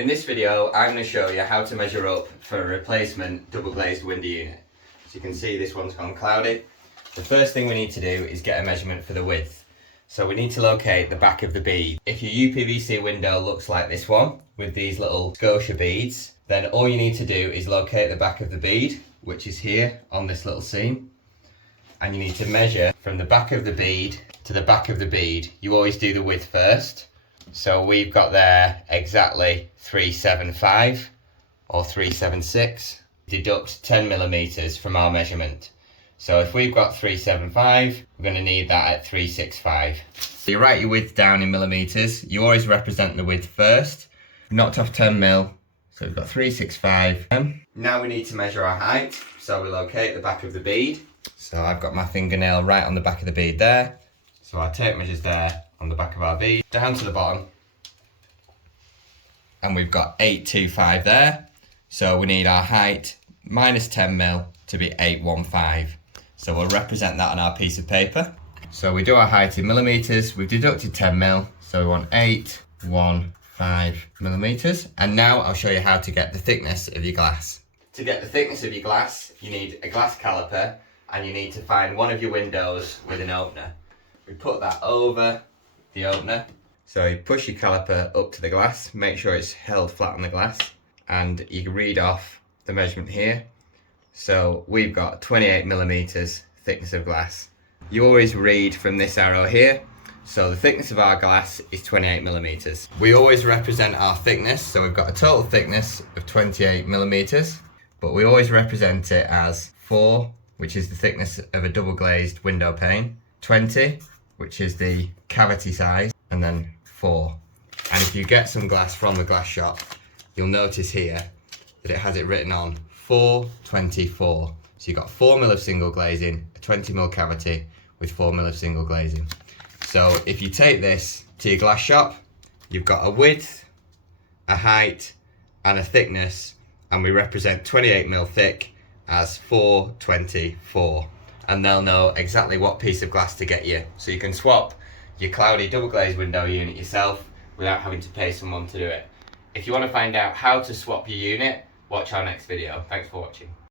In this video, I'm going to show you how to measure up for a replacement double glazed window unit. So you can see this one's gone cloudy. The first thing we need to do is get a measurement for the width. So we need to locate the back of the bead. If your UPVC window looks like this one, with these little scotia beads, then all you need to do is locate the back of the bead, which is here on this little seam. And you need to measure from the back of the bead to the back of the bead. You always do the width first. So we've got there exactly 375 or 376. Deduct 10 millimeters from our measurement. So if we've got 375, we're going to need that at 365. So you write your width down in millimeters. You always represent the width first. Knocked off 10 mil, so we've got 365. Now we need to measure our height. So we locate the back of the bead. So I've got my fingernail right on the back of the bead there. So our tape measure's there on the back of our bead, down to the bottom. And we've got 825 there. So we need our height minus 10 mil to be 815. So we'll represent that on our piece of paper. So we do our height in millimeters. We've deducted 10 mil. So we want 815 millimeters. And now I'll show you how to get the thickness of your glass. To get the thickness of your glass, you need a glass caliper and you need to find one of your windows with an opener. We put that over the opener. So you push your caliper up to the glass, make sure it's held flat on the glass, and you can read off the measurement here. So we've got 28 millimeters thickness of glass. You always read from this arrow here. So the thickness of our glass is 28 millimeters. We always represent our thickness. So we've got a total thickness of 28 millimeters, but we always represent it as 4, which is the thickness of a double glazed window pane, 20, which is the cavity size, and then 4. And if you get some glass from the glass shop, you'll notice here that it has it written on 424. So you've got 4 mil of single glazing, a 20 mil cavity with 4 mil of single glazing. So if you take this to your glass shop, you've got a width, a height, and a thickness, and we represent 28 mil thick as 424. And they'll know exactly what piece of glass to get you. So you can swap your cloudy double glazed window unit yourself without having to pay someone to do it. If you want to find out how to swap your unit, watch our next video. Thanks for watching.